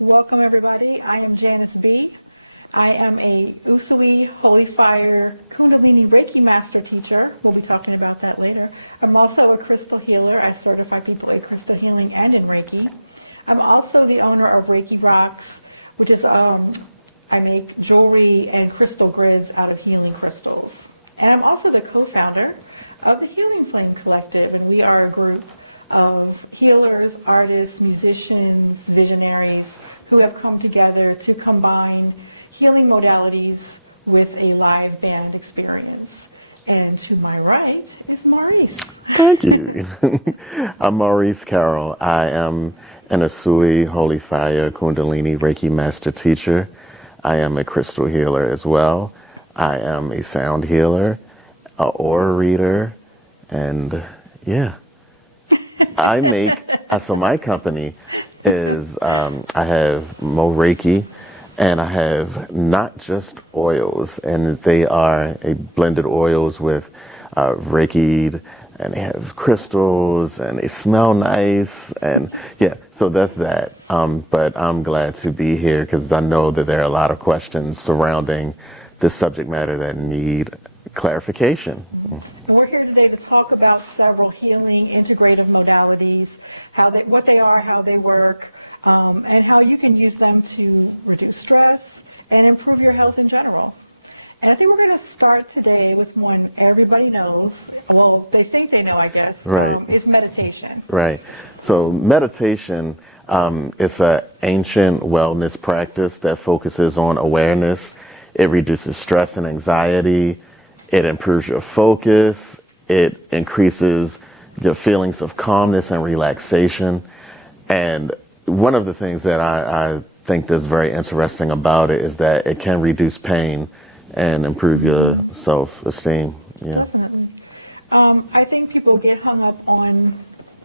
Welcome everybody. I am Janice B. I am a Usui Holy Fire Kundalini Reiki Master Teacher. We'll be talking about that later. I'm also a crystal healer. I certify people in crystal healing and in Reiki. I'm also the owner of Reiki Rocks, which is I make jewelry and crystal grids out of healing crystals. And I'm also the co-founder of the Healing Flame Collective, and we are a group of healers, artists, musicians, visionaries who have come together to combine healing modalities with a live band experience. And to my right is Maurice. Thank you. I'm Maurice Carroll. I am an Usui Holy Fire Kundalini Reiki Master Teacher. I am a crystal healer as well. I am a sound healer, an aura reader, and yeah. I make, so my company is, I have Mo.Reiki, and I have not just oils, and they are a blended oils with Reiki, and they have crystals, and they smell nice, and yeah, so that's that. But I'm glad to be here because I know that there are a lot of questions surrounding this subject matter that need clarification. Mm-hmm. And we're here today to talk about several healing integrative modalities, what they are, how they work, and how you can use them to reduce stress and improve your health in general. And I think we're going to start today with one everybody knows, well, they think they know, I guess, right. Is meditation. Right. So meditation is an ancient wellness practice that focuses on awareness. It reduces stress and anxiety. It improves your focus. It increases your feelings of calmness and relaxation. And one of the things that I think that's very interesting about it is that it can reduce pain and improve your self-esteem. Yeah. Definitely. I think people get hung up on,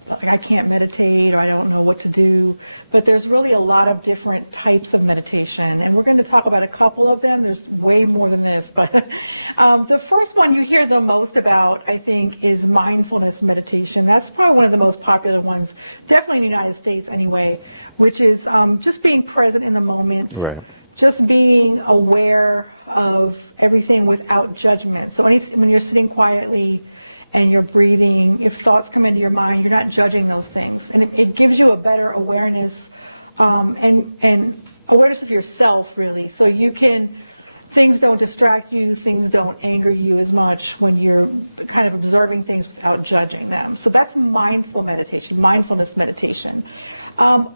like, I can't meditate or I don't know what to do, but there's really a lot of different types of meditation, and we're going to talk about a couple of them. There's way more than this, but the first one you hear the most about, I think, is mindfulness meditation. That's probably one of the most popular ones, definitely in the United States anyway, which is just being present in the moment. Right. Just being aware of everything without judgment. So when you're sitting quietly and you're breathing, if thoughts come into your mind, you're not judging those things. And it gives you a better awareness and awareness of yourself, really. So things don't distract you, things don't anger you as much when you're kind of observing things without judging them. So that's mindful meditation, mindfulness meditation.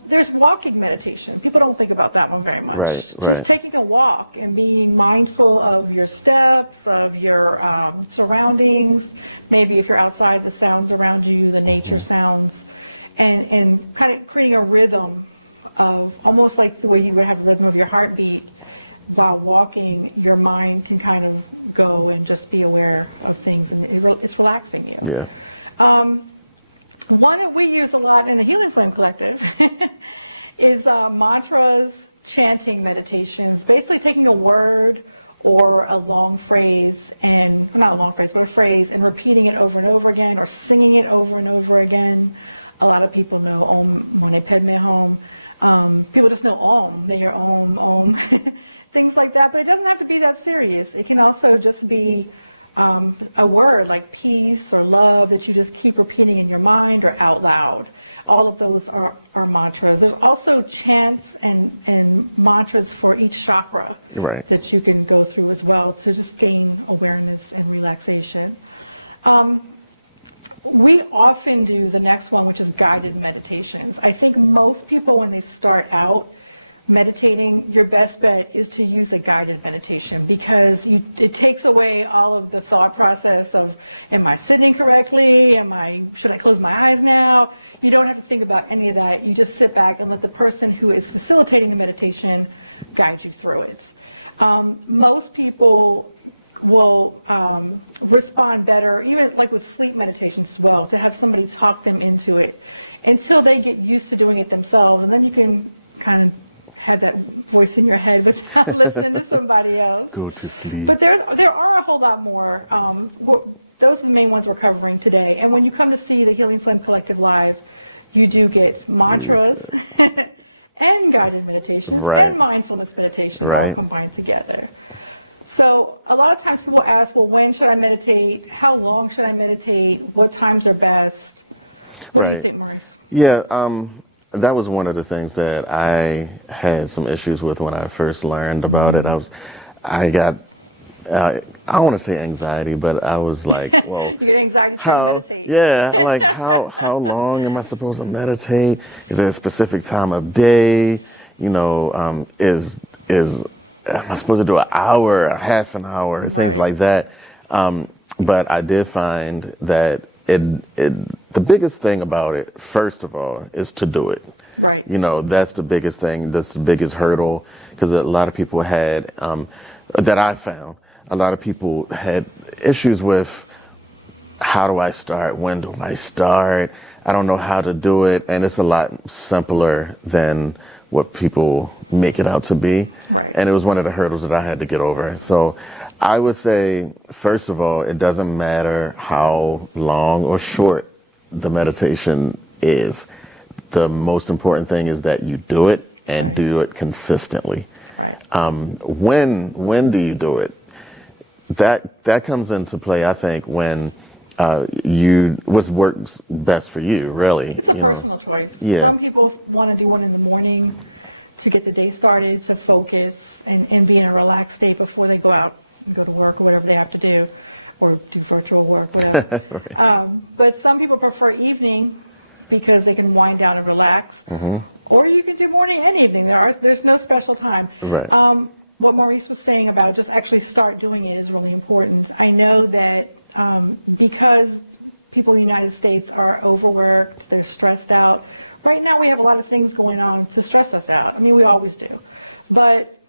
There's walking meditation. People don't think about that one very much. Right. Just taking a walk and being mindful of your steps, of your surroundings. Maybe if you're outside, the sounds around you, the nature sounds, and kind of creating a rhythm of almost like the way you would have a rhythm of your heartbeat. While walking, your mind can kind of go and just be aware of things, and it's relaxing you. Yeah. One that we use a lot in the Healing Flame Collective is mantras, chanting meditations, basically taking a word or a long phrase, and not a long phrase, but a phrase, and repeating it over and over again, or singing it over and over again. A lot of people know Om Mani Padme Hum. People just know Om. They hear Om, Om, things like that. But it doesn't have to be that serious. It can also just be a word like peace or love that you just keep repeating in your mind or out loud. All of those are mantras. There's also chants and mantras for each chakra Right. that you can go through as well to just gain awareness and relaxation. We often do the next one, which is guided meditations. I think most people, when they start out meditating, your best bet is to use a guided meditation, because it takes away all of the thought process of, am I sitting correctly? Should I close my eyes now? You don't have to think about any of that. You just sit back and let the person who is facilitating the meditation guide you through it. Most people will respond better, even like with sleep meditations as well, to have somebody talk them into it until they get used to doing it themselves, and then you can kind of have that voice in your head without listening to somebody else. Go to sleep. But there are a whole lot more. Those are the main ones we're covering today. And when you come to see the Healing Flame Collective live, you do get mantras and guided meditations Right. and mindfulness meditation all Right. combined together. So a lot of times people ask, well, when should I meditate? How long should I meditate? What times are best? What do you Right. think, Maurice? Yeah, that was one of the things that I had some issues with when I first learned about it. I got, I don't want to say anxiety, but I was like, well, You get anxiety trying to how, meditate. yeah, like how long am I supposed to meditate? Is there a specific time of day? You know, am I supposed to do an hour, a half an hour, things Right. like that? But I did find that the biggest thing about it, first of all, is to do it. Right. You know, that's the biggest thing. That's the biggest hurdle, because a lot of people had, that I found, a lot of people had issues with, how do I start? When do I start? I don't know how to do it. And it's a lot simpler than what people make it out to be. Right. And it was one of the hurdles that I had to get over. So I would say, first of all, it doesn't matter how long or short the meditation is. The most important thing is that you do it and Right. do it consistently. Right. When do you do it? That comes into play, I think, when what works best for you, really. It's a you know. personal choice. Yeah. Some people want to do one in the morning to get the day started, to focus and be in a relaxed state before they go out and go to work or whatever they have to do, or do virtual work, whatever. Right. But some people prefer evening because they can wind down and relax. Or you can do morning and evening. There's no special time. Right. What Maurice was saying about just actually start doing it is really important. I know that because people in the United States are overworked, they're stressed out. Right now we have a lot of things going on to stress us out. I mean, we always do. But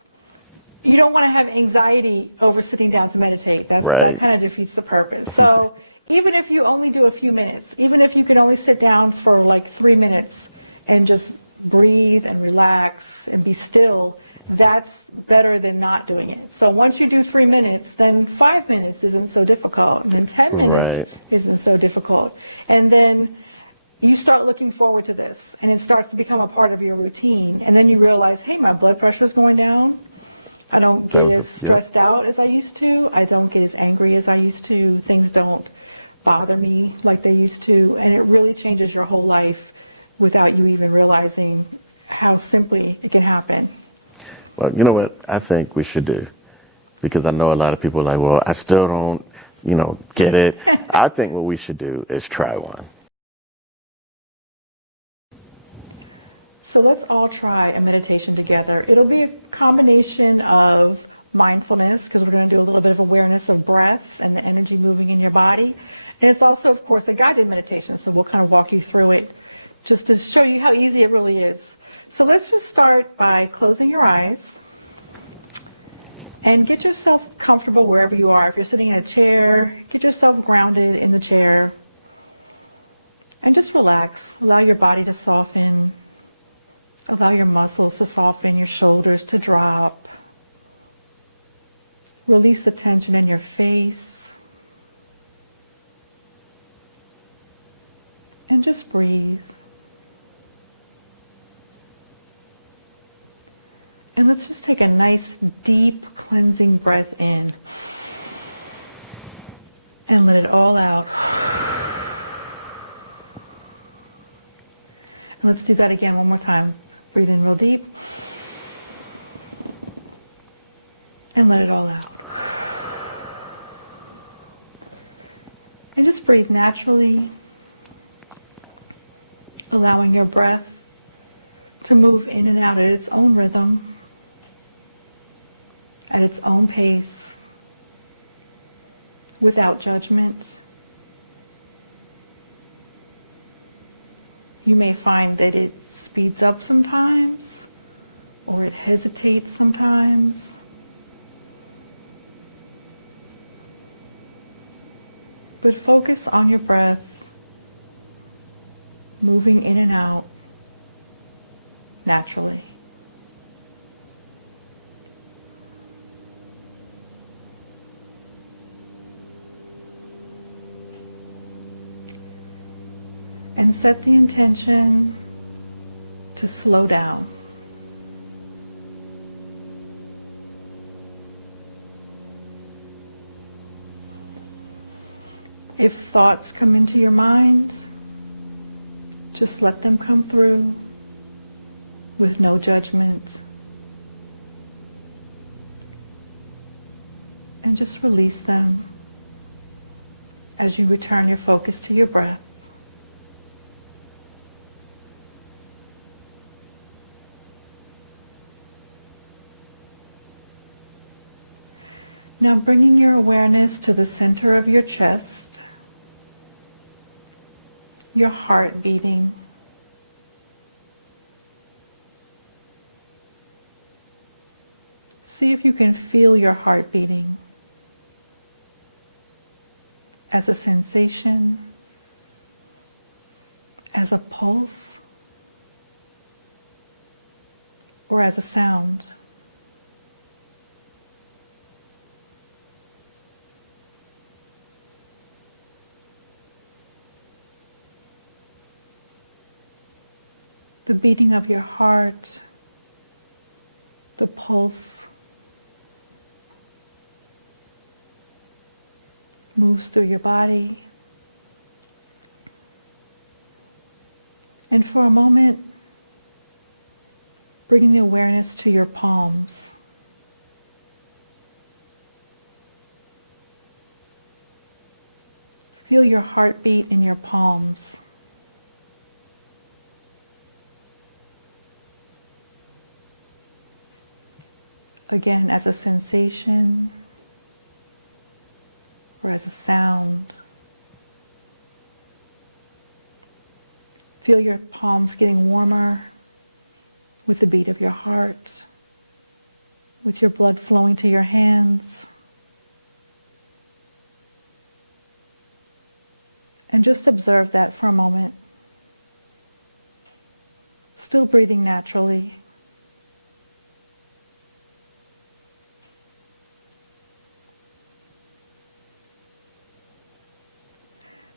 you don't want to have anxiety over sitting down to meditate. That Right. kind of defeats the purpose. So even if you only do a few minutes, even if you can only sit down for like 3 minutes and just breathe and relax and be still, that's better than not doing it. So once you do 3 minutes, then 5 minutes isn't so difficult, and then 10 minutes Right. isn't so difficult. And then you start looking forward to this, and it starts to become a part of your routine. And then you realize, hey, my blood pressure is going down. I don't get as stressed out as I used to. I don't get as angry as I used to. Things don't bother me like they used to. And it really changes your whole life without you even realizing how simply it can happen. Well, you know what I think we should do? Because I know a lot of people are like, well, I still don't, get it. I think what we should do is try one. So let's all try a meditation together. It'll be a combination of mindfulness, because we're going to do a little bit of awareness of breath and the energy moving in your body. And it's also, of course, a guided meditation. So we'll kind of walk you through it just to show you how easy it really is. So let's just start by closing your eyes and get yourself comfortable wherever you are. If you're sitting in a chair, get yourself grounded in the chair and just relax. Allow your body to soften. Allow your muscles to soften, your shoulders to drop. Release the tension in your face. And just breathe. And let's just take a nice, deep, cleansing breath in. And let it all out. And let's do that again one more time. Breathe in real deep. And let it all out. And just breathe naturally, allowing your breath to move in and out at its own rhythm, at its own pace, without judgment. You may find that it speeds up sometimes, or it hesitates sometimes. But focus on your breath, moving in and out naturally. And set the intention to slow down. If thoughts come into your mind, just let them come through with no judgment. And just release them as you return your focus to your breath. Now bringing your awareness to the center of your chest, your heart beating. See if you can feel your heart beating as a sensation, as a pulse, or as a sound. The beating of your heart, the pulse, moves through your body. And for a moment, bringing the awareness to your palms. Feel your heartbeat in your palms. Again, as a sensation or as a sound. Feel your palms getting warmer with the beat of your heart, with your blood flowing to your hands. And just observe that for a moment. Still breathing naturally.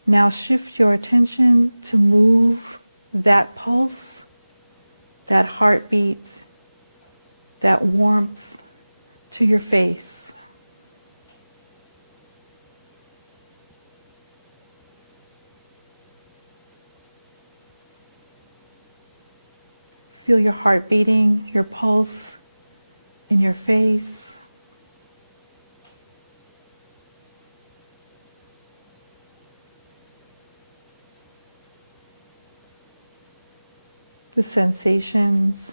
Now shift your attention to move that pulse, that heartbeat, that warmth to your face. Feel your heart beating, your pulse in your face. The sensations.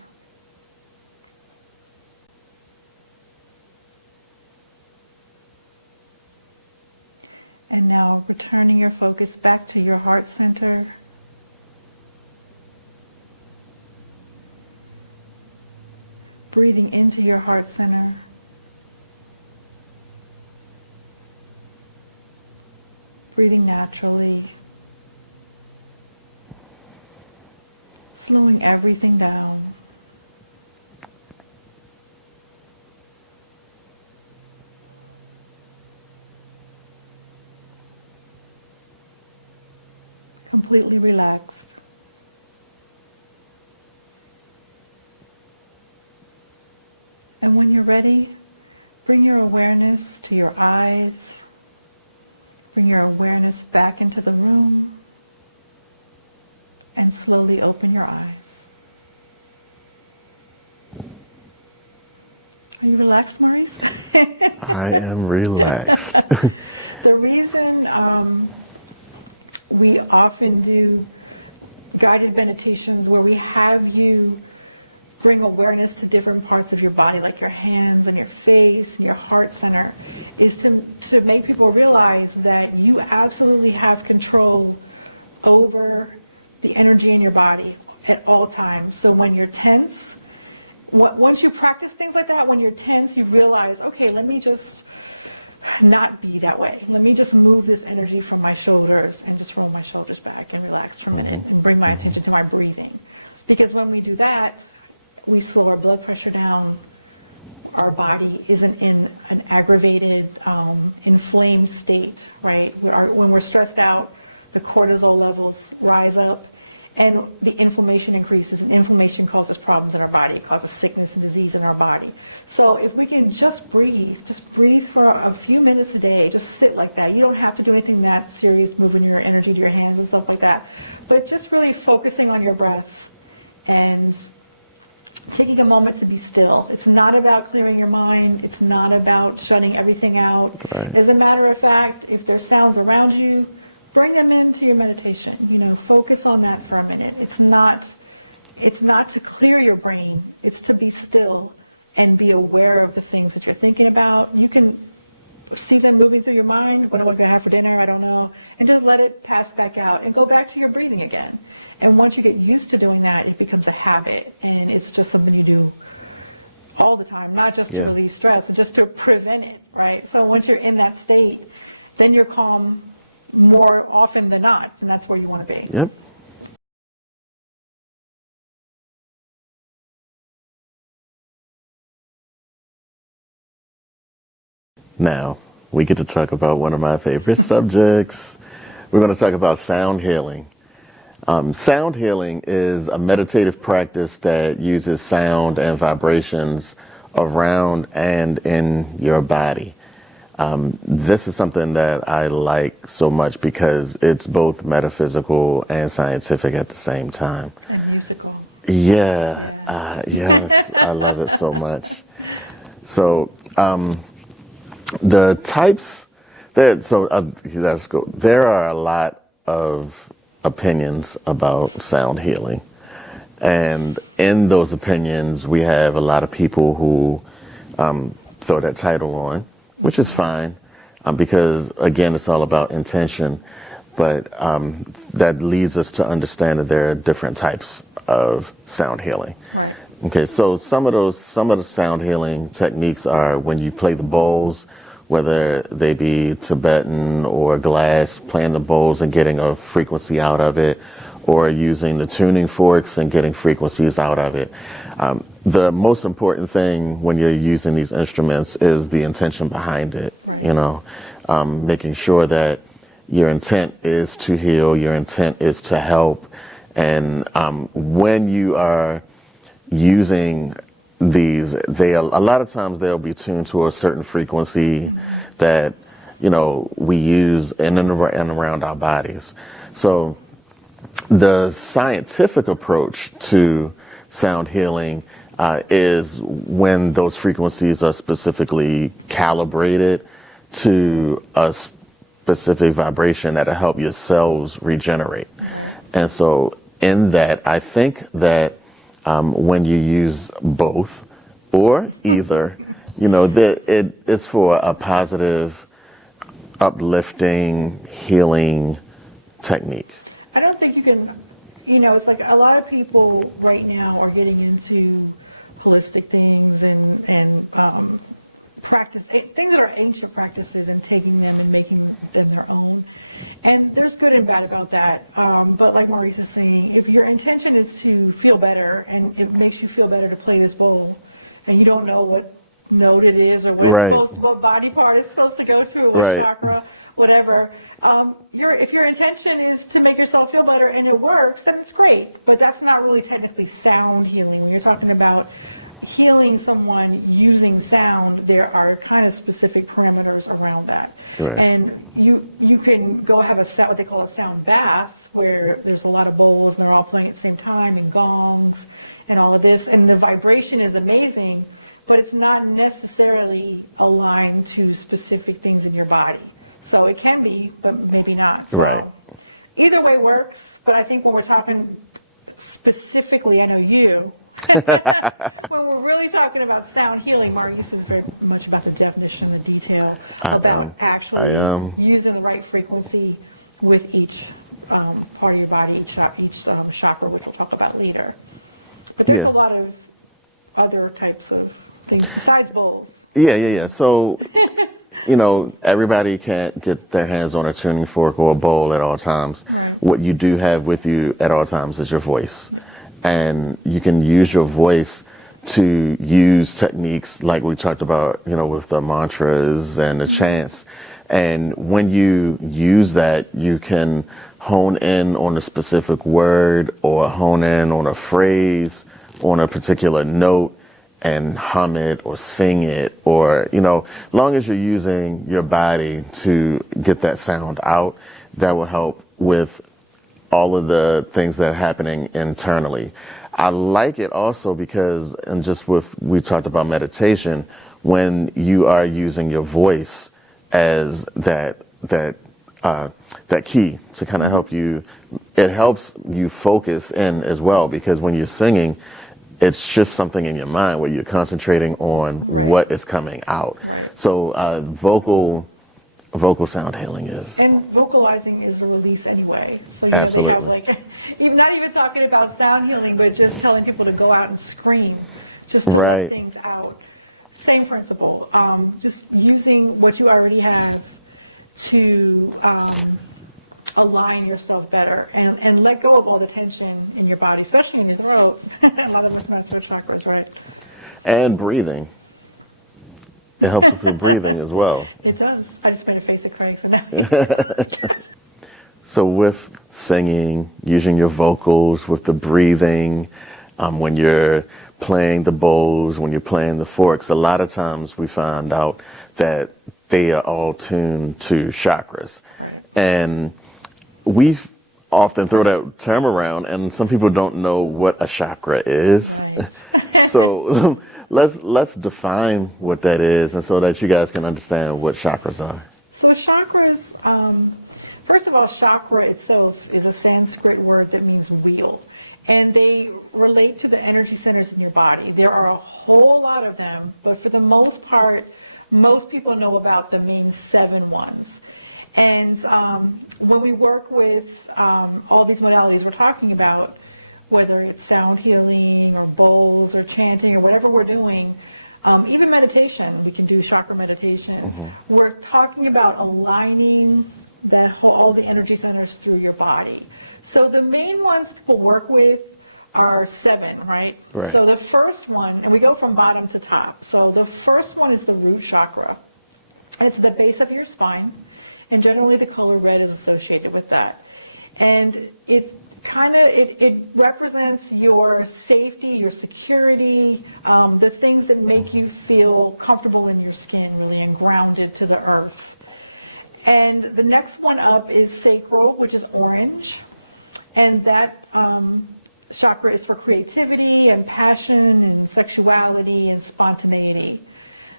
And now returning your focus back to your heart center. Breathing into your heart center. Breathing naturally. Slowing everything down. Completely relaxed. And when you're ready, bring your awareness to your eyes. Bring your awareness back into the room. And slowly open your eyes. Are you relaxed, Maurice? I am relaxed. The reason we often do guided meditations where we have you bring awareness to different parts of your body, like your hands and your face and your heart center, is to make people realize that you absolutely have control over the energy in your body at all times. So when you're tense, once you practice things like that, when you're tense, you realize, okay, let me just not be that way. Let me just move this energy from my shoulders and just roll my shoulders back and relax for a minute and bring my attention to my breathing. Because when we do that, we slow our blood pressure down. Our body isn't in an aggravated, inflamed state, right? When we're stressed out, the cortisol levels rise up. and the inflammation increases, and inflammation causes problems in our body. It causes sickness and disease in our body. So if we can just breathe for a few minutes a day, just sit like that. You don't have to do anything that serious, moving your energy to your hands and stuff like that, but just really focusing on your breath and taking a moment to be still. It's not about clearing your mind. It's not about shutting everything out. Right. As a matter of fact, if there's sounds around you, bring them into your meditation. Focus on that for a minute. It's not to clear your brain. It's to be still and be aware of the things that you're thinking about. You can see them moving through your mind. What am I going to have for dinner? I don't know. And just let it pass back out and go back to your breathing again. And once you get used to doing that, it becomes a habit, and it's just something you do all the time, not just to release stress, but just to prevent it, right? So once you're in that state, then you're calm more often than not, and that's where you want to be. Yep. Now, we get to talk about one of my favorite subjects. We're going to talk about sound healing. Sound healing is a meditative practice that uses sound and vibrations around and in your body. This is something that I like so much because it's both metaphysical and scientific at the same time. And musical. Yes, I love it so much. So, the types, let's go. There are a lot of opinions about sound healing. And in those opinions, we have a lot of people who throw that title on, which is fine, because, again, it's all about intention. But that leads us to understand that there are different types of sound healing. Right. Okay, so some of the sound healing techniques are when you play the bowls, whether they be Tibetan or glass, playing the bowls and getting a frequency out of it, or using the tuning forks and getting frequencies out of it. The most important thing when you're using these instruments is the intention behind it. Right. Making sure that your intent is to heal, your intent is to help. And when you are using these, a lot of times they'll be tuned to a certain frequency that, we use in and around our bodies. So the scientific approach to sound healing is when those frequencies are specifically calibrated to a specific vibration that'll help your cells regenerate. And so in that, I think that when you use both or either, that it's for a positive, uplifting, healing technique. I don't think you can, it's like a lot of people right now are getting into holistic things and practice, things that are ancient practices, and taking them and making them their own. And there's good and bad about that. But like Maurice is saying, if your intention is to feel better, and it makes you feel better to play this bowl, and you don't know what note it is, or what what body part it's supposed to go to, or what chakra, whatever. If your intention is to make yourself feel better and it works, then it's great. But that's not really technically sound healing. When you're talking about healing someone using sound, there are kind of specific parameters around that. And you can go have what they call a sound bath, where there's a lot of bowls and they're all playing at the same time, and gongs and all of this, and the vibration is amazing, but it's not necessarily aligned to specific things in your body. So it can be, but maybe not. So either way works. But I think when we're talking specifically, I know you, when we're really talking about sound healing, Maurice is very much about the definition, the detail, about actually using the right frequency with each part of your body, each chakra, which we'll talk about later. But there's a lot of other types of things besides bowls. So, everybody can't get their hands on a tuning fork or a bowl at all times. What you do have with you at all times is your voice. And you can use your voice to use techniques like we talked about, with the mantras and the chants. And when you use that, you can hone in on a specific word or hone in on a phrase, on a particular note, and hum it or sing it, or, long as you're using your body to get that sound out, that will help with all of the things that are happening internally. I like it also because, and just we talked about meditation, when you are using your voice as that key to kind of help you, it helps you focus in as well, because when you're singing, it shifts something in your mind where you're concentrating on what is coming out. Right. So vocal sound healing is. And vocalizing is a release anyway. So, Absolutely. They have not even talking about sound healing, but just telling people to go out and scream, just to let things out. Same principle. Just using what you already have to align yourself better and let go of all the tension in your body, especially in your throat. A lot of us in our throat chakras, right? And breathing. It helps with breathing as well. It does. I just made a face at Craig, so now. So with singing, using your vocals, with the breathing, when you're playing the bowls, when you're playing the forks, a lot of times we find out that they are all tuned to chakras. Right. And we often throw that term around, and some people don't know what a chakra is. Right. So let's define what that is, and so that you guys can understand what chakras are. So chakras, first of all, chakra itself is a Sanskrit word that means wheel. And they relate to the energy centers in your body. There are a whole lot of them, but for the most part, most people know about the main 7 ones. And when we work with all these modalities we're talking about, whether it's sound healing or bowls or chanting or whatever we're doing, even meditation, we can do chakra meditations. Mm-hmm. We're talking about aligning all the energy centers through your body. So the main ones people work with are 7, right? So the first one, and we go from bottom to top. So the first one is the root chakra. And it's the base of your spine. And generally the color red is associated with that. And it represents your safety, your security, the things that make you feel comfortable in your skin, really, and grounded to the earth. And the next one up is sacral, which is orange. And that chakra is for creativity and passion and sexuality and spontaneity.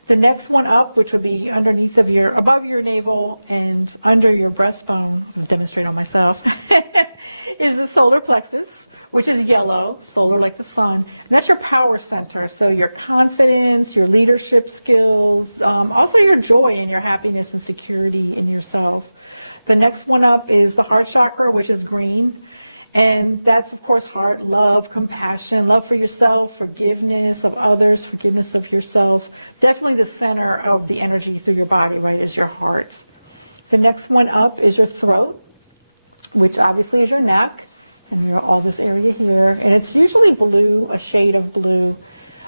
The next one up, which would be above your navel and under your breastbone, I'll demonstrate on myself, is the solar plexus, which is yellow, solar like the sun. And that's your power center. So your confidence, your leadership skills, also your joy and your happiness and security in yourself. The next one up is the heart chakra, which is green. And that's, of course, heart, love, compassion, love for yourself, forgiveness of others, forgiveness of yourself. Definitely the center of the energy through your body, right, is your heart. The next one up is your throat, which obviously is your neck. And you're all this area here. And it's usually blue, a shade of blue.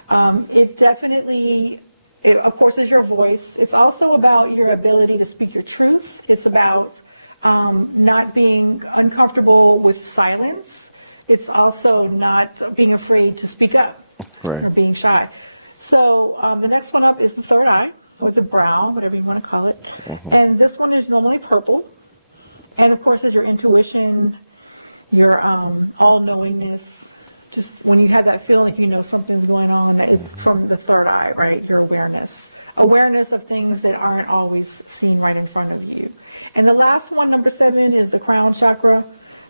It definitely, of course, is your voice. It's also about your ability to speak your truth. It's about not being uncomfortable with silence. It's also not being afraid to speak up or being shy. So the next one up is the third eye, or the brow, whatever you want to call it. Mm-hmm. And this one is normally purple. And of course is your intuition, your all-knowingness. Just when you have that feeling like you know something's going on, it's from the third eye, right? Your awareness. Awareness of things that aren't always seen right in front of you. And the last one, number 7, is the crown chakra.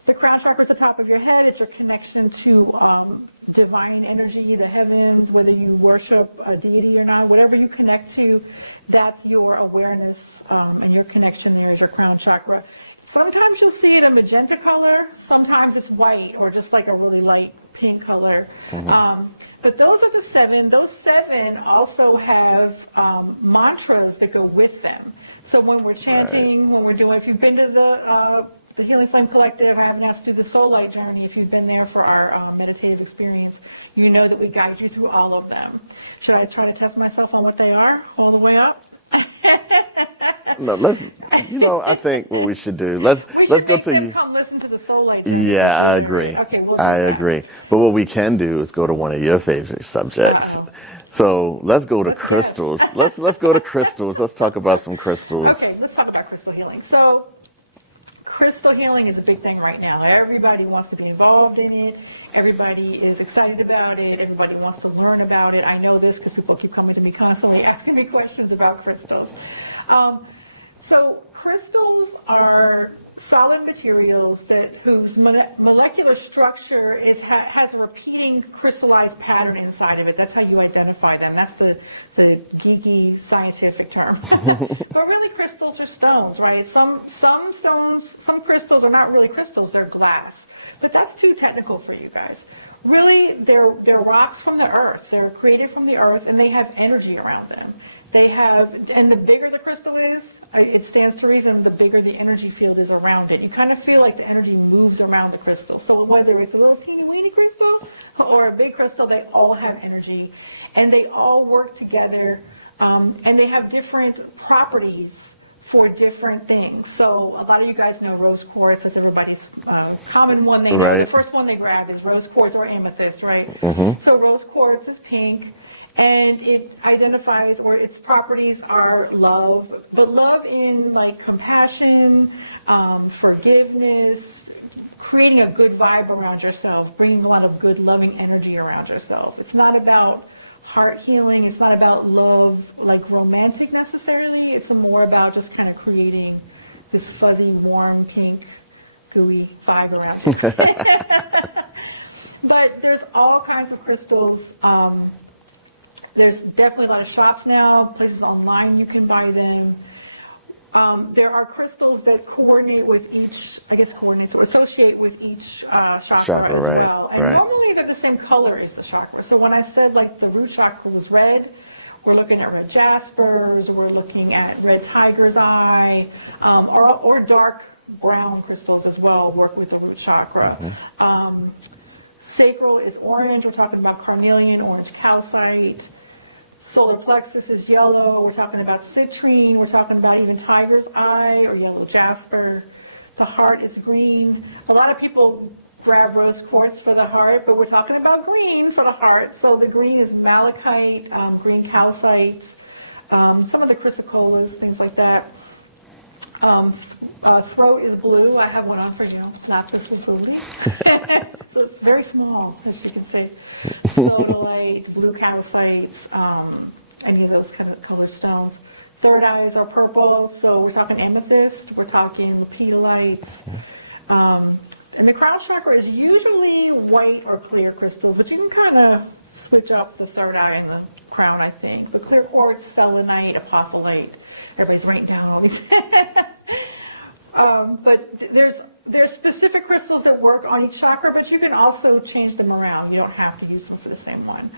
The crown chakra is the top of your head. It's your connection to divine energy, the heavens, whether you worship a deity or not, whatever you connect to, that's your awareness, and your connection there is your crown chakra. Sometimes you'll see it a magenta color. Sometimes it's white or just like a really light pink color. Mm-hmm. But those are the 7. Those 7 also have mantras that go with them. So when we're chanting, when we're doing, if you've been to the Healing Flame Collective, I haven't asked to do the Soul Light Journey. If you've been there for our meditative experience, you know that we guide you through all of them. Should I try to test myself on what they are all the way up? No, let's. I think what we should do. Let's. We should let's go make to them you. come listen to the Soul Light Journey. Yeah, I Yeah, agree. right. Okay, we'll do I that. agree. But what we can do is go to one of your favorite subjects. Uh-oh. So let's go to Let's guess. crystals. let's go to crystals. Let's talk about some crystals. Okay, let's talk about crystal healing. So, crystal healing is a big thing right now. Everybody wants to be involved in it. Everybody is excited about it. Everybody wants to learn about it. I know this because people keep coming to me constantly asking me questions about crystals. So crystals are solid materials whose molecular structure has a repeating crystallized pattern inside of it. That's how you identify them. That's the geeky scientific term. But really, crystals are stones, right? Some stones, some crystals are not really crystals; they're glass. But that's too technical for you guys. Really, they're rocks from the earth. They're created from the earth, and they have energy around them. And the bigger the crystal is, it stands to reason, the bigger the energy field is around it. You kind of feel like the energy moves around the crystal. So whether it's a little teeny weeny crystal or a big crystal, they all have energy, and they all work together, and they have different properties for different things. So a lot of you guys know rose quartz. That's everybody's common one they know. Right. The first one they grab is rose quartz or amethyst, right? So rose quartz is pink, and it identifies, or its properties are love, but love in like compassion, forgiveness, creating a good vibe around yourself, bringing a lot of good loving energy around yourself. It's not about heart healing. It's not about love, like romantic necessarily. It's more about just kind of creating this fuzzy, warm, pink, gooey vibe around you. But there's all kinds of crystals. There's definitely a lot of shops now, places online you can buy them. There are crystals that coordinate with each, or associate with each chakra as right, well. And right. normally they're the same color as the chakra. So when I said like the root chakra was red, we're looking at red jaspers, we're looking at red tiger's eye, or dark brown crystals as well work with the root chakra. Sacral is orange, we're talking about carnelian, orange calcite. Solar plexus is yellow. We're talking about citrine. We're talking about even tiger's eye or yellow jasper. The heart is green. A lot of people grab rose quartz for the heart, but we're talking about green for the heart. So the green is malachite, green calcites, some of the chrysocolas, things like that. Throat is blue. I have one on for you. Lapis lazuli. So it's very small, as you can see. Sodalite, blue calcites, any of those kind of colored stones. Third eyes are purple, so we're talking amethyst, we're talking lepidolites. And the crown chakra is usually white or clear crystals, but you can kind of switch up the third eye and the crown, I think. But clear quartz, selenite, apophyllite. Everybody's writing down all these. But there's specific crystals that work on each chakra, but you can also change them around. You don't have to use them for the same one.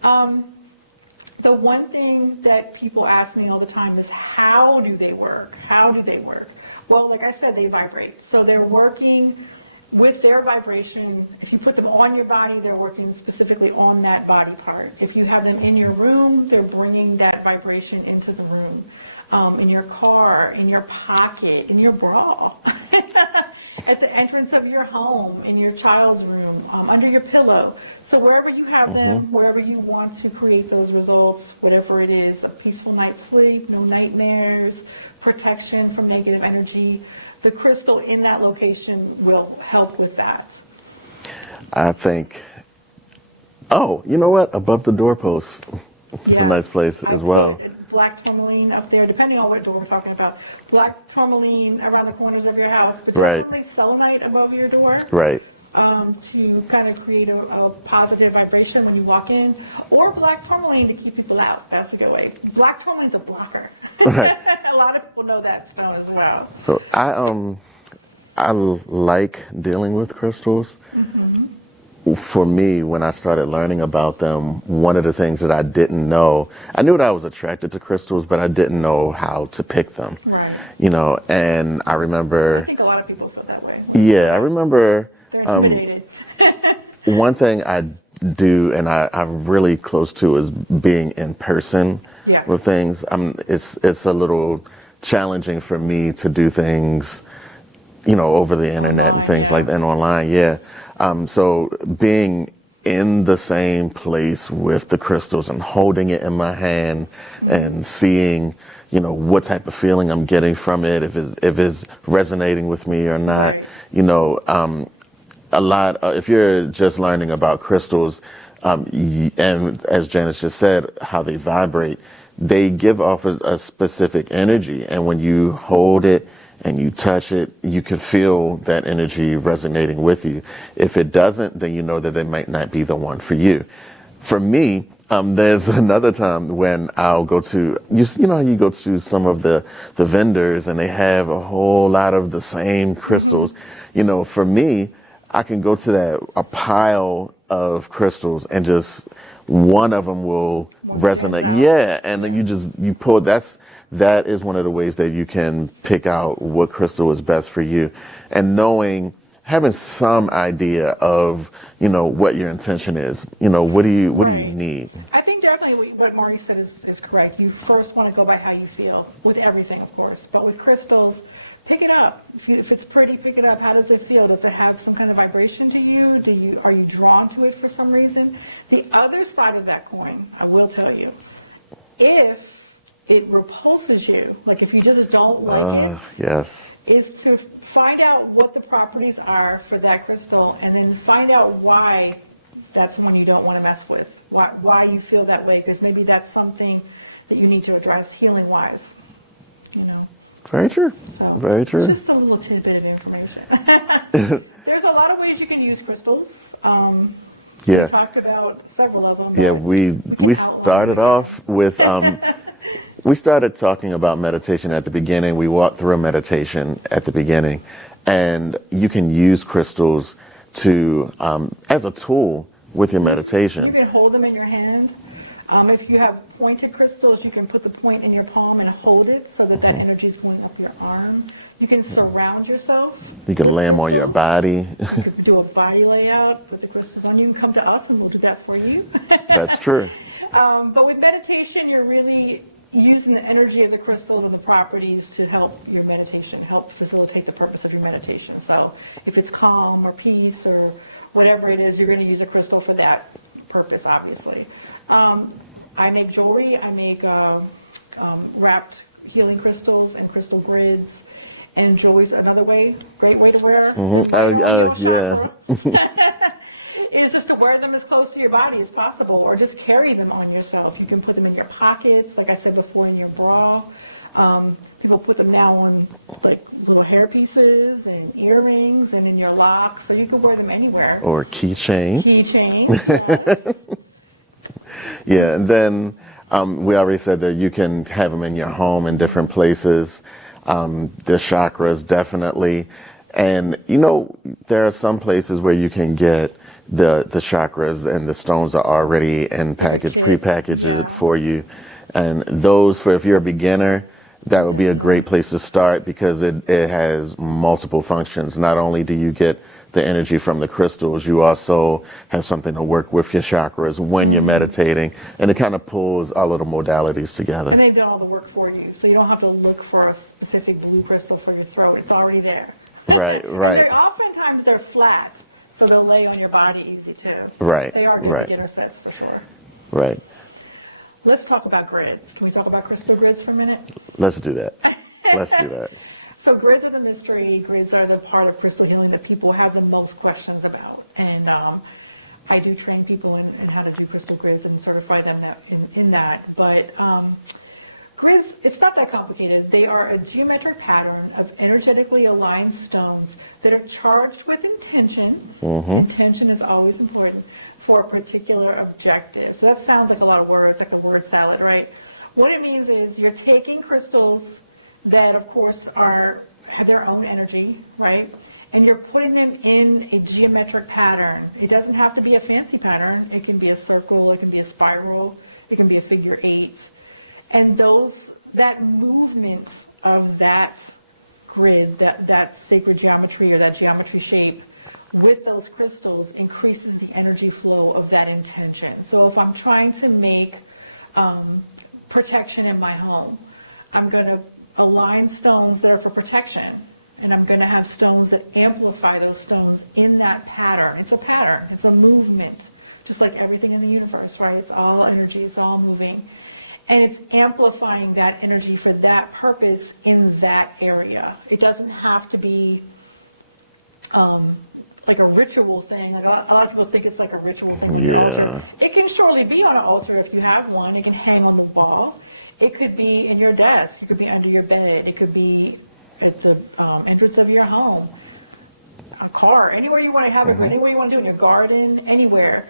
The one thing that people ask me all the time is, how do they work? How do they work? Well, like I said, they vibrate. So they're working with their vibration. If you put them on your body, they're working specifically on that body part. If you have them in your room, they're bringing that vibration into the room. In your car, in your pocket, in your bra, at the entrance of your home, in your child's room, under your pillow. So wherever you have them, wherever you want to create those results, whatever it is, a peaceful night's sleep, no nightmares, protection from negative energy, the crystal in that location will help with that. I think, you know what? Above the doorpost. It's a nice place as well. I put black tourmaline up there, depending on what door we're talking about. Black tourmaline around the corners of your house, but definitely selenite above your door. Right. To kind of create a positive vibration when you walk in, or black tourmaline to keep people out. That's a good way. Black tourmaline's a blocker. Right. A lot of people know that stone as well. So I like dealing with crystals. For me, when I started learning about them, one of the things that I didn't know, I knew that I was attracted to crystals, but I didn't know how to pick them. Right. And I remember... I think a lot of people feel that way. Yeah, I remember... They're intimidated. One thing I do, and I'm really close to, is being in person with things. It's a little challenging for me to do things, over the internet Online, and things yeah. like that, and online. Yeah. So being in the same place with the crystals and holding it in my hand and seeing, what type of feeling I'm getting from it, if it's resonating with me or not. Right. A lot, if you're just learning about crystals, and as Janice just said, how they vibrate, they give off a specific energy. And when you hold it and you touch it, you can feel that energy resonating with you. If it doesn't, then you know that it might not be the one for you. For me, there's another time when I'll go to, you know how you go to some of the vendors and they have a whole lot of the same crystals. For me, I can go to a pile of crystals and just one of them will One stands resonate. out. Yeah, and then you pull. That is one of the ways that you can pick out what crystal is best for you, and having some idea of what your intention is. What do you need? I think definitely what Maurice said is correct. You first want to go by how you feel with everything, of course, but with crystals, pick it up. If it's pretty, pick it up. How does it feel? Does it have some kind of vibration to you? Are you drawn to it for some reason? The other side of that coin, I will tell you, if it repulses you, like if you just don't like it, Yes. is to find out what the properties are for that crystal and then find out why that's one you don't want to mess with, why you feel that way, because maybe that's something that you need to address healing wise, Very true. So Very true. just a little tidbit of information. There's a lot of ways you can use crystals. We talked about several of them, but we can outline started them off with we started talking about meditation at the beginning. We walked through a meditation at the beginning, and you can use crystals to as a tool with your meditation. You can hold them in your hand. If you have pointed crystals, you can put the point in your palm and hold it so that energy is going up your arm. You can surround yourself. You can lay them on your body. You could do a body layout, put the crystals on. You can come to us and we'll do that for you. That's true. But with meditation, you're really using the energy of the crystals and the properties to help your meditation, help facilitate the purpose of your meditation. So if it's calm or peace or whatever it is, you're going to use a crystal for that purpose, obviously. I make jewelry. I make wrapped healing crystals and crystal grids. And jewelry's another great way to wear them right on your chakra. Is just to wear them as close to your body as possible, or just carry them on yourself. You can put them in your pockets, like I said before, in your bra. People put them now on like little hair pieces and earrings and in your locks, so you can wear them anywhere. Or keychain. Keychains, yes. Yeah, and then we already said that you can have them in your home in different places. The chakras, definitely. And, there are some places where you can get the chakras and the stones are already in package, prepackaged for you. And those, if you're a beginner, that would be a great place to start because it has multiple functions. Not only do you get the energy from the crystals, you also have something to work with your chakras when you're meditating, and it kind of pulls all of the modalities together. And they've done all the work for you, so you don't have to look for a specific blue crystal for your throat. It's already there. Right. And oftentimes they're flat, so they'll lay on your body easy too. Right. They are good beginner sets for sure. Right. Let's talk about grids. Can we talk about crystal grids for a minute? Let's do that. Let's do that. So grids are the mystery. Grids are the part of crystal healing that people have the most questions about. And I do train people in how to do crystal grids and certify them in that. But grids, it's not that complicated. They are a geometric pattern of energetically aligned stones that are charged with intention. Intention is always important for a particular objective. So that sounds like a lot of words, like a word salad, right? What it means is you're taking crystals that, of course, have their own energy, right? And you're putting them in a geometric pattern. It doesn't have to be a fancy pattern. It can be a circle, it can be a spiral, it can be a figure 8. And that movement of that grid, that sacred geometry or that geometry shape with those crystals increases the energy flow of that intention. So if I'm trying to make protection in my home, I'm going to align stones that are for protection. And I'm going to have stones that amplify those stones in that pattern. It's a pattern. It's a movement, just like everything in the universe, right? It's all energy. It's all moving. And it's amplifying that energy for that purpose in that area. It doesn't have to be like a ritual thing. Like a lot of people think it's like a ritual thing on your altar. It can surely be on an altar if you have one. It can hang on the wall. It could be in your desk. It could be under your bed. It could be at the entrance of your home, a car, anywhere you want to have a grid, anywhere you want to do it, in your garden, anywhere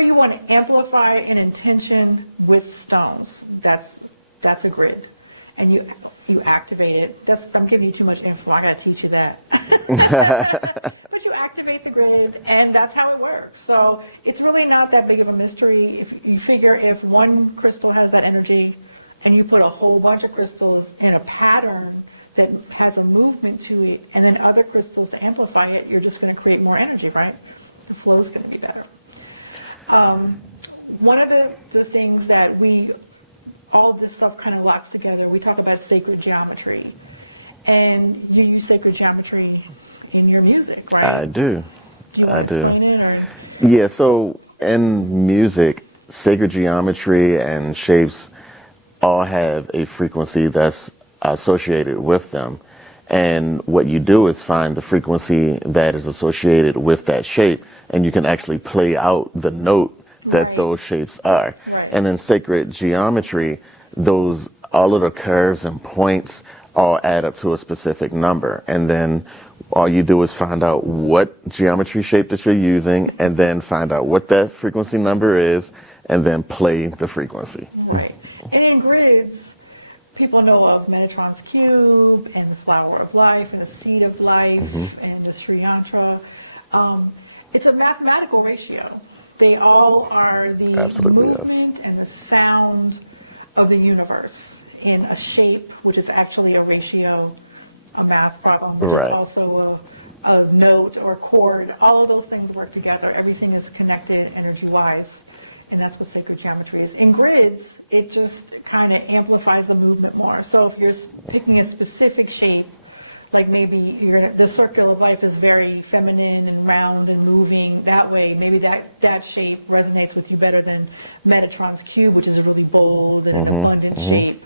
you want to amplify an intention with stones. That's a grid, and you activate it. I'm giving you too much info. I got to teach you that. But you activate the grid, and that's how it works. So it's really not that big of a mystery. If you figure if one crystal has that energy, and you put a whole bunch of crystals in a pattern that has a movement to it, and then other crystals to amplify it, you're just going to create more energy, right? The flow is going to be better. One of the things that all of this stuff kind of locks together, we talk about sacred geometry. And you use sacred geometry in your music, right? I do. Do you want to explain it? Or? Yeah, so in music, sacred geometry and shapes all have a frequency that's associated with them. And what you do is find the frequency that is associated with that shape, and you can actually play out the note that those shapes are. Right. And in sacred geometry, all of the curves and points all add up to a specific number. And then all you do is find out what geometry shape that you're using, and then find out what that frequency number is, and then play the frequency. Right. And in grids, people know of Metatron's cube and the flower of life and the seed of life and the Sri Yantra. It's a mathematical ratio. They all are the movement and the sound of the universe in a shape, which is actually a ratio, a math problem, which is also a note or a chord. All of those things work together. Everything is connected energy-wise. And that's what sacred geometry is. In grids, it just kind of amplifies the movement more. So if you're picking a specific shape, like maybe the circle of life is very feminine and round and moving that way, maybe that shape resonates with you better than Metatron's cube, which is a really bold and an abundant shape.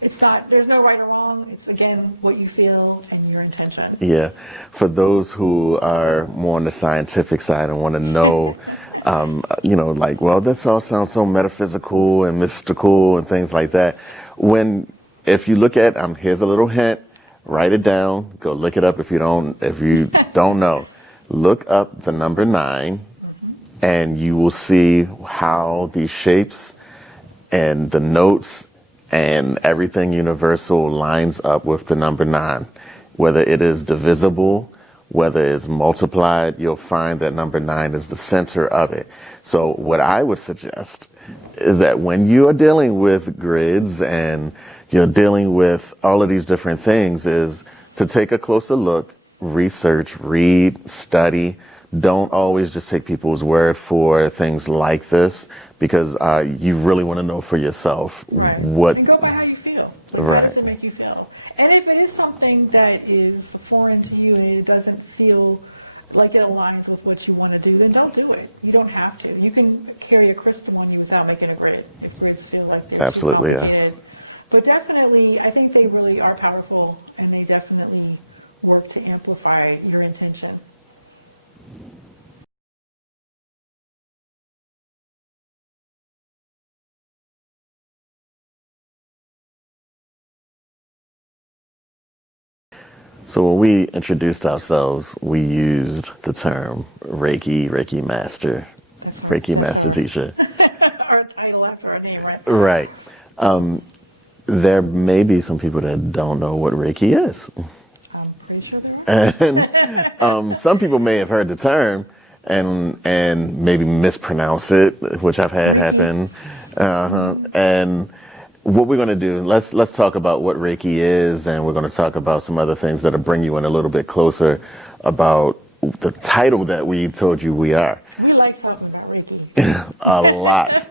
There's no right or wrong. It's, again, what you feel and your intention. Yeah. For those who are more on the scientific side and want to know, this all sounds so metaphysical and mystical and things like that. If you look at, here's a little hint, write it down, go look it up if you don't know. Look up the number 9, and you will see how these shapes and the notes and everything universal lines up with the number 9. Whether it is divisible, whether it's multiplied, you'll find that number 9 is the center of it. So what I would suggest is that when you are dealing with grids and you're dealing with all of these different things, is to take a closer look, research, read, study. Don't always just take people's word for things like this, because you really want to know for yourself. Right. And go by how you feel. How does it make you feel? And if it is something that is foreign to you and it doesn't feel like it aligns with what you want to do, then don't do it. You don't have to. You can carry a crystal on you without making a grid, if grids feel like they're too complicated. Yes. But definitely, I think they really are powerful, and they definitely work to amplify your intention. So when we introduced ourselves, we used the term Reiki master. That's our Reiki master teacher. Our title after our name, right? Right. There may be some people that don't know what Reiki is. I'm pretty sure there are. And some people may have heard the term and maybe mispronounce it, which I've had happen. And what we're going to do, let's talk about what Reiki is, and we're going to talk about some other things that'll bring you in a little bit closer about the title that we told you we are. We like talking about Reiki. A lot.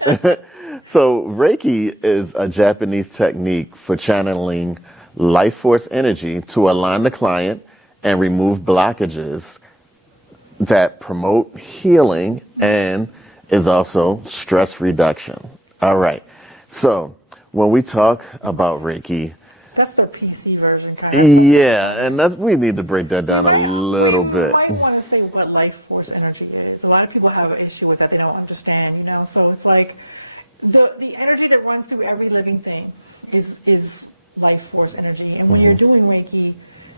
So Reiki is a Japanese technique for channeling life force energy to align the client and remove blockages that promote healing and is also stress reduction. All right. So when we talk about Reiki, That's the PC version, kind of. yeah, and we need to break that down a little bit. We might want to say what life force energy is. A lot of people have an issue with that. They don't understand, So it's like the energy that runs through every living thing is life force energy. And when you're doing Reiki,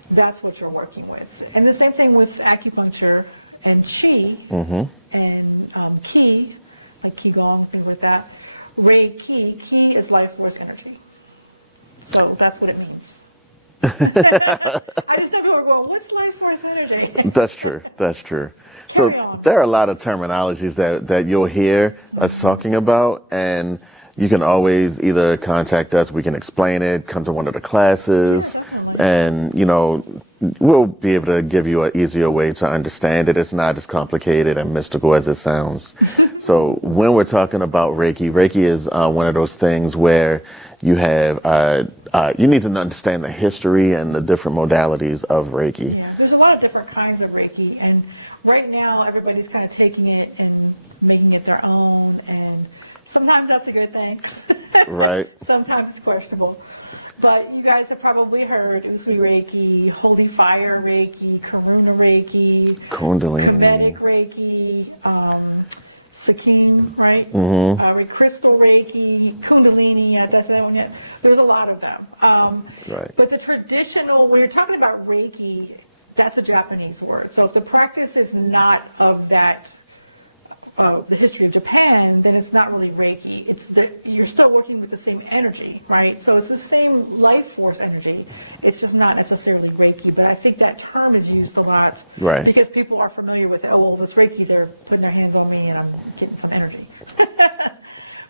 that's what you're working with. And the same thing with acupuncture and Qi and Qi, like Qigong, things like that. Reiki, Qi is life force energy. So that's what it means. I just know people are going, what's life force energy? That's true. That's true. Carry on. There are a lot of terminologies that you'll hear us talking about, and you can always either contact us, we can explain it, come to one of the classes. Yeah, definitely. And, we'll be able to give you an easier way to understand it. It's not as complicated and mystical as it sounds. So when we're talking about Reiki is one of those things where you have, you need to understand the history and the different modalities of Reiki. Yeah, there's a lot of different kinds of Reiki, and right now everybody's kind of taking it and making it their own, and sometimes that's a good thing. Right. Sometimes it's questionable. But you guys have probably heard Usui Reiki, Holy Fire Reiki, Karuna Reiki, Kundalini. Kemetic Reiki, Sakim, right? Crystal Reiki, Kundalini, did I say that one yet? There's a lot of them. Right. But the traditional, when you're talking about Reiki, that's a Japanese word. So if the practice is not of that, the history of Japan, then it's not really Reiki. You're still working with the same energy, right? So it's the same life force energy. It's just not necessarily Reiki. But I think that term is used a lot because people are familiar with it. Oh, well, if it's Reiki, they're putting their hands on me and I'm getting some energy.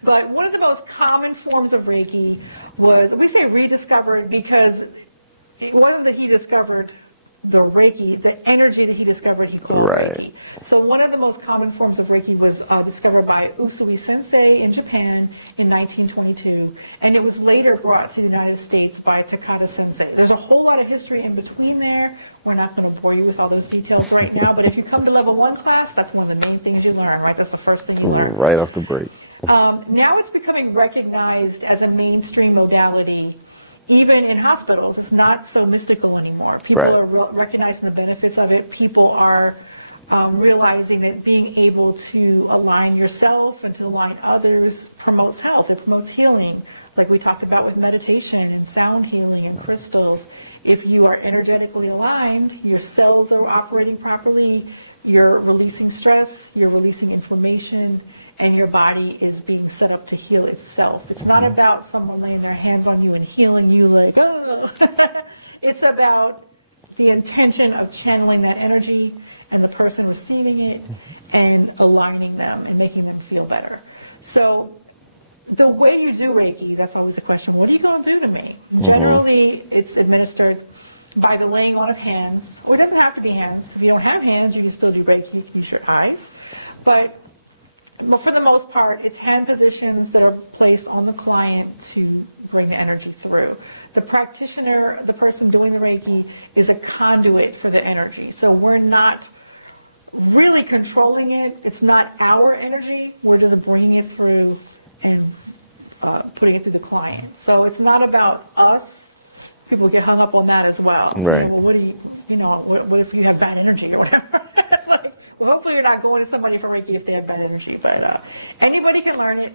But one of the most common forms of Reiki was, we say rediscovered because it wasn't that he discovered the Reiki, the energy that he discovered, he called Reiki. So one of the most common forms of Reiki was discovered by Usui Sensei in Japan in 1922, and it was later brought to the United States by Takata Sensei. There's a whole lot of history in between there. We're not going to bore you with all those details right now, but if you come to level 1 class, that's one of the main things you learn, right? That's the first thing you learn. Right off the break. Now it's becoming recognized as a mainstream modality. Even in hospitals, it's not so mystical anymore. People are recognizing the benefits of it. People are realizing that being able to align yourself and to align others promotes health. It promotes healing, like we talked about with meditation and sound healing and crystals. If you are energetically aligned, your cells are operating properly, you're releasing stress, you're releasing inflammation, and your body is being set up to heal itself. It's not about someone laying their hands on you and healing you like, oh. It's about the intention of channeling that energy and the person receiving it and aligning them and making them feel better. So the way you do Reiki, that's always a question, what are you going to do to me? Generally, it's administered by the laying on of hands, or it doesn't have to be hands. If you don't have hands, you can still do Reiki. You can use your eyes. But for the most part, it's hand positions that are placed on the client to bring the energy through. The practitioner, the person doing the Reiki, is a conduit for the energy. So we're not really controlling it. It's not our energy. We're just bringing it through and putting it through the client. So it's not about us. People get hung up on that as well. Right. Well, what if you have bad energy or whatever? It's like, well, hopefully you're not going to somebody for Reiki if they have bad energy, but anybody can learn it.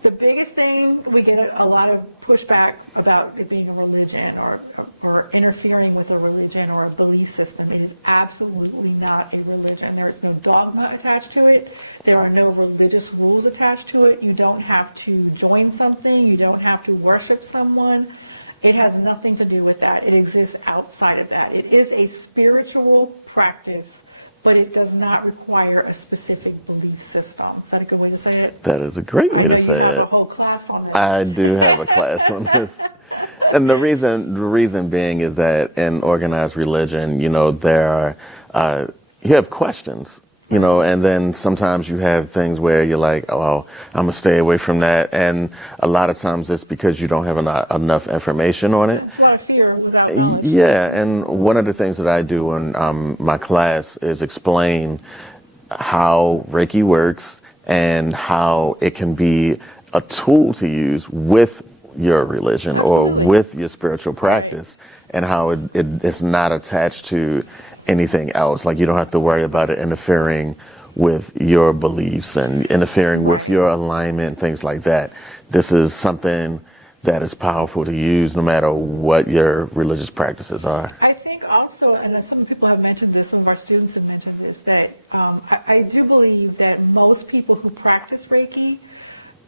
The biggest thing, we get a lot of pushback about it being a religion or interfering with a religion or a belief system. It is absolutely not a religion. There is no dogma attached to it. There are no religious rules attached to it. You don't have to join something. You don't have to worship someone. It has nothing to do with that. It exists outside of that. It is a spiritual practice, but it does not require a specific belief system. Is that a good way to say it? That is a great way to say it. I know you have a whole class on this. I do have a class on this. And the reason being is that in organized religion, there are, you have questions. You know, and then sometimes you have things where you're like, oh, I'm gonna stay away from that, and a lot of times it's because you don't have enough information on it. Yeah, it's a lot of fear without knowledge. Yeah, and one of the things that I do in my class is explain how Reiki works and how it can be a tool to use with your religion Absolutely. or with your spiritual practice, and how it's not attached to anything else. Like, you don't have to worry about it interfering with your beliefs and interfering with your alignment, things like that. This is something that is powerful to use no matter what your religious practices are. I think also, and some people have mentioned this, some of our students have mentioned this, that I do believe that most people who practice Reiki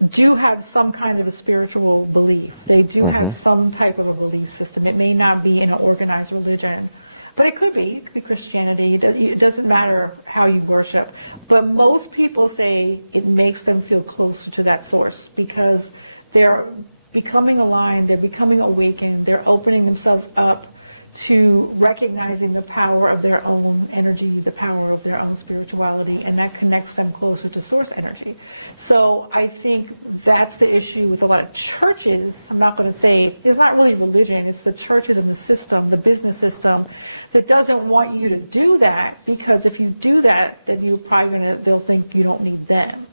do have some kind of a spiritual belief. They do have some type of a belief system. It may not be in an organized religion, but it could be. It could be Christianity. It doesn't matter how you worship. But most people say it makes them feel closer to that source because they're becoming aligned, they're becoming awakened, they're opening themselves up to recognizing the power of their own energy, the power of their own spirituality, and that connects them closer to source energy. So I think that's the issue with a lot of churches. I'm not going to say it's not really religion, it's the churches and the system, the business system, that doesn't want you to do that, because if you do that, then you're probably they'll think you don't need them.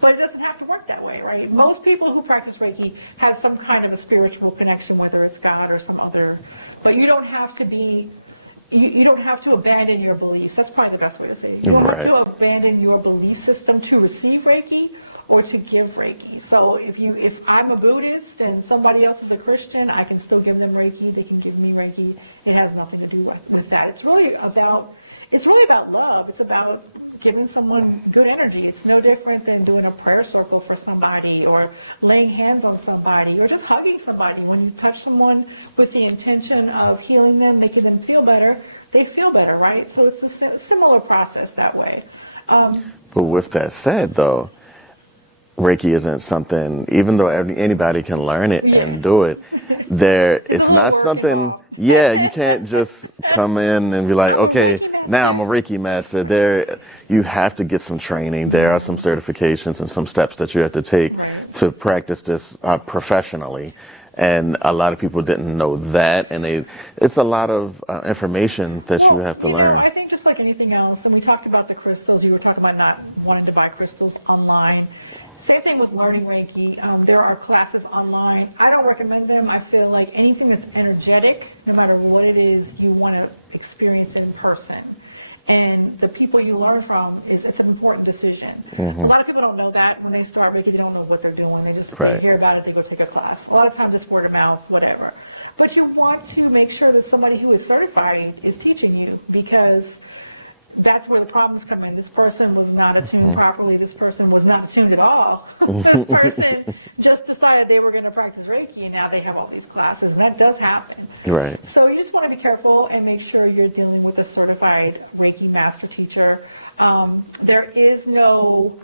But it doesn't have to work that way, right? Most people who practice Reiki have some kind of a spiritual connection, whether it's God or some other, but you don't have to be, you don't have to abandon your beliefs. That's probably the best way to say it. You don't have to abandon your belief system to receive Reiki or to give Reiki. So if I'm a Buddhist and somebody else is a Christian, I can still give them Reiki. They can give me Reiki. It has nothing to do with that. It's really about love. It's about giving someone good energy. It's no different than doing a prayer circle for somebody or laying hands on somebody or just hugging somebody. When you touch someone with the intention of healing them, making them feel better, they feel better, right? So it's a similar process that way. But with that said, though, Reiki isn't something, even though anybody can learn it and do it, it's not something, involved. You can't just come in and be like, okay, now I'm a Reiki master. You have to get some training. There are some certifications and some steps that you have to take to practice this professionally. And a lot of people didn't know that, and it's a lot of information that you have to learn. I think just like anything else, and we talked about the crystals, you were talking about not wanting to buy crystals online. Same thing with learning Reiki. There are classes online. I don't recommend them. I feel like anything that's energetic, no matter what it is, you want to experience it in person. And the people you learn from, it's an important decision. A lot of people don't know that. When they start Reiki, they don't know what they're doing. They hear about it, they go take a class. A lot of times it's word of mouth, whatever. But you want to make sure that somebody who is certified is teaching you, because that's where the problems come in. This person was not attuned properly. This person was not attuned at all. This person just decided they were going to practice Reiki, and now they have all these classes, and that does happen. Right. So you just want to be careful and make sure you're dealing with a certified Reiki master teacher. There is no,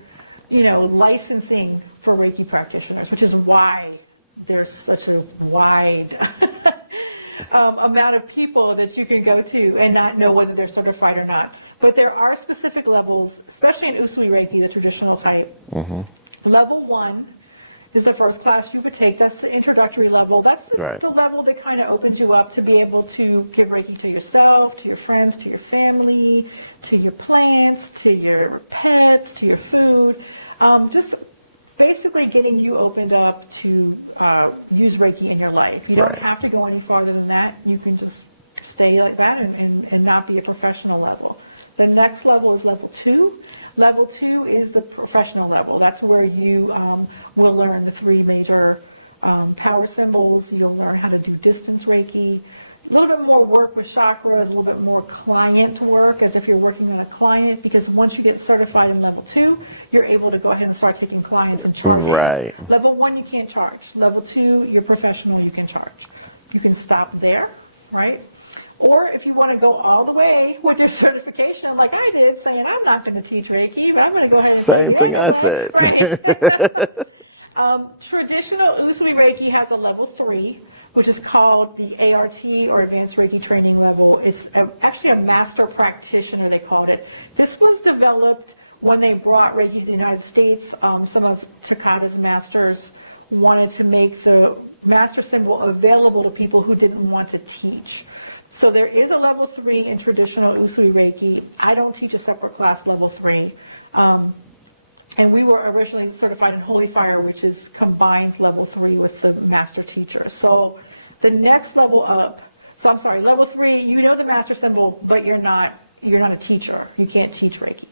licensing for Reiki practitioners, which is why there's such a wide amount of people that you can go to and not know whether they're certified or not. But there are specific levels, especially in Usui Reiki, the traditional type. Level 1 is the first class you would take. That's the introductory level. That's the level that kind of opens you up to be able to give Reiki to yourself, to your friends, to your family, to your plants, to your pets, to your food. Just basically getting you opened up to use Reiki in your life. You don't have to go any farther than that. You can just stay like that and not be a professional level. The next level is level 2. Level 2 is the professional level. That's where you will learn the 3 major power symbols. You'll learn how to do distance Reiki. A little bit more work with chakras, a little bit more client work, as if you're working on a client, because once you get certified in level 2, you're able to go ahead and start taking clients and charging. Level 1, you can't charge. Level 2, you're professional, you can charge. You can stop there, right? Or if you want to go all the way with your certification, like I did, saying I'm not going to teach Reiki, but I'm going to go ahead and take it anyway. Right. Traditional Usui Reiki has a level 3, which is called the A.R.T or Advanced Reiki Training Level. It's actually a master practitioner, they called it. This was developed when they brought Reiki to the United States. Some of Takata's masters wanted to make the master symbol available to people who didn't want to teach. So there is a level 3 in traditional Usui Reiki. I don't teach a separate class level 3. And we were originally certified in Holy Fire, which combines level 3 with the master teacher. So the next level up, level 3, you know the master symbol, but you're not a teacher. You can't teach Reiki.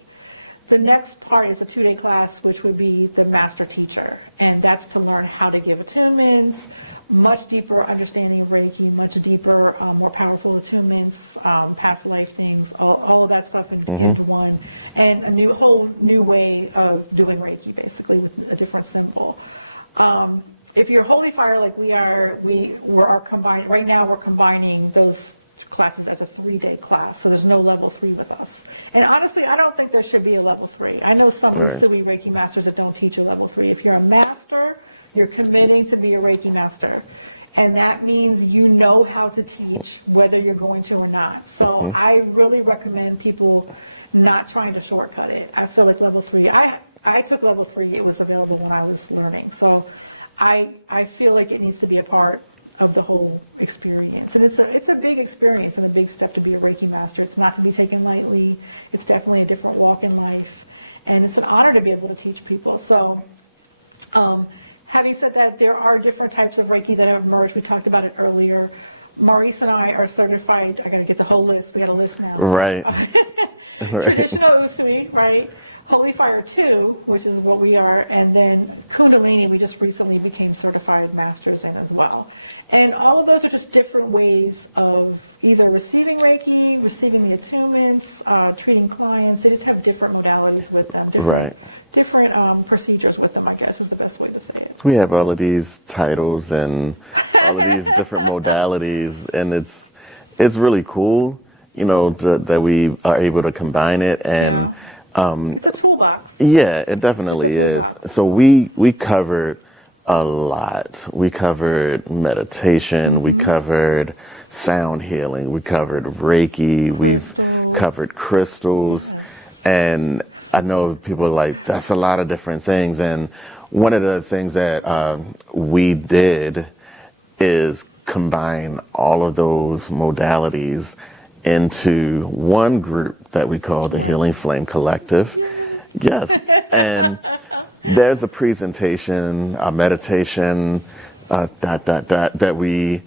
The next part is a 2-day class, which would be the master teacher. And that's to learn how to give attunements, much deeper understanding of Reiki, much deeper, more powerful attunements, past life things, all of that stuff into one. And a whole new way of doing Reiki, basically, with a different symbol. If you're Holy Fire like we are, right now we're combining those classes as a 3-day class, so there's no level 3 with us. And honestly, I don't think there should be a level 3. I know some Usui Reiki masters that don't teach a level 3. If you're a master, you're committing to be a Reiki master. And that means you know how to teach, whether you're going to or not. So I really recommend people not trying to shortcut it. I feel like level 3, I took level 3, it was available when I was learning. So I feel like it needs to be a part of the whole experience. And it's a big experience and a big step to be a Reiki master. It's not to be taken lightly. It's definitely a different walk in life. And it's an honor to be able to teach people. So having said that, there are different types of Reiki that have emerged. We talked about it earlier. Maurice and I are certified. I got to get the whole list. We got a list now. Right. Traditional Usui, right? Holy Fire 2, which is what we are, and then Kundalini, we just recently became certified masters in as well. And all of those are just different ways of either receiving Reiki, receiving the attunements, treating clients. They just have different modalities with them, different procedures with them, I guess is the best way to say it. We have all of these titles and all of these different modalities, and it's really cool, that we are able to combine it. And it's a toolbox. Yeah, it definitely is. So we covered a lot. We covered meditation. We covered sound healing. We covered Reiki. We covered crystals. Yes. And I know people are like, that's a lot of different things. And one of the things that we did is combine all of those modalities into one group that we call the Healing Flame Collective. Yay. Yes. And there's a presentation, a meditation, that we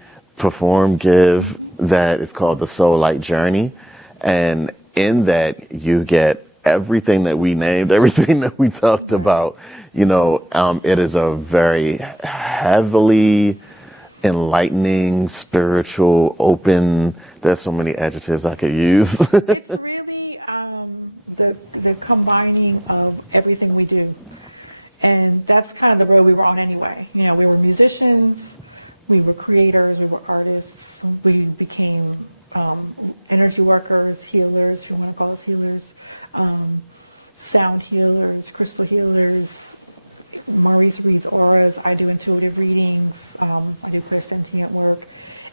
give that is called the Soul Light Journey. And in that you get everything that we named, everything that we talked about. It is a very heavily enlightening, spiritual, open. There's so many adjectives I could use. It's really the combining of everything we do. And that's kind of the road we were on anyway. We were musicians, we were creators, we were artists, we became energy workers, healers, if you want to call us healers, sound healers, crystal healers. Maurice reads auras, I do intuitive readings, I do clairsentient work.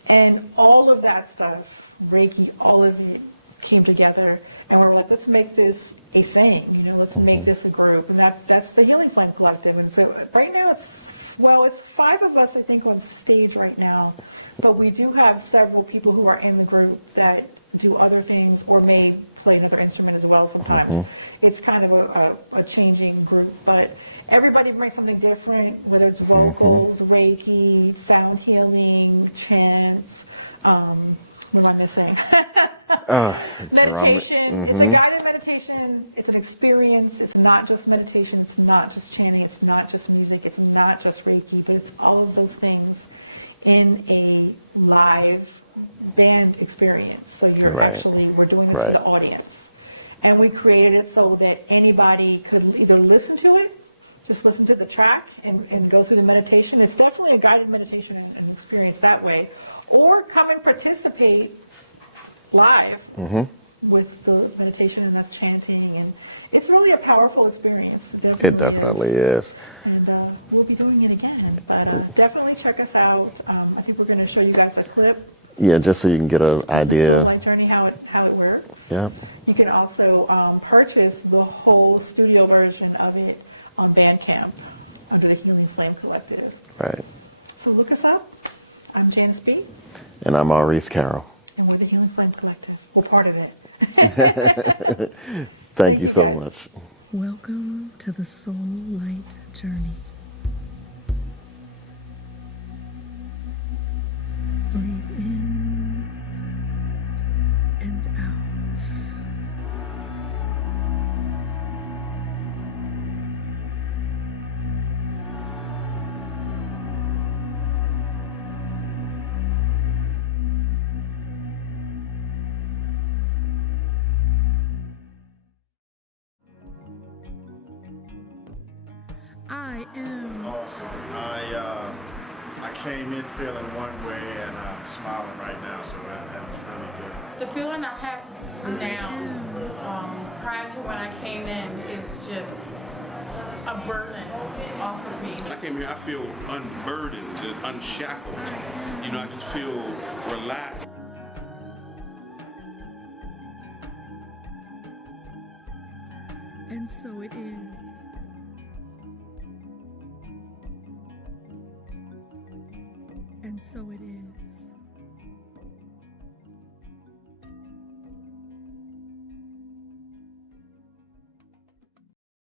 And all of that stuff, Reiki, all of it came together. And we were like, let's make this a thing, let's make this a group. And that's the Healing Flame Collective. And so right now it's 5 of us, I think, on stage right now. But we do have several people who are in the group that do other things or may play another instrument as well sometimes. It's kind of a changing group, but everybody brings something different, whether it's vocals, Reiki, sound healing, chants. What am I missing? Meditation. It's a guided meditation. It's an experience. It's not just meditation. It's not just chanting. It's not just music. It's not just Reiki, but it's all of those things in a live band experience. So we're doing this for the audience. And we created it so that anybody could either listen to it, just listen to the track and go through the meditation. It's definitely a guided meditation and experience that way. Or come and participate live with the meditation and the chanting, and it's really a powerful experience. It It definitely definitely is. And we'll be doing it again, but definitely check us out. I think we're going to show you guys a clip, Yeah, just so you can get an the idea. Soul Light Journey, how it works. Yeah. You can also purchase the whole studio version of it on Bandcamp under the Healing Flame Collective. Right. So look us up. I'm Janice B. And I'm Maurice Carroll. And we're the Healing Flame Collective. We're part of it. Thank you so guys. much. Welcome to the Soul Light Journey. Breathe in and out. I am. Awesome. I came in feeling one way and I'm smiling right now, so that was really good. The feeling I have now, prior to when I came in, is just a burden off of me. I came here, I feel unburdened and unshackled. You know, I just feel relaxed. And so it is. And so it is.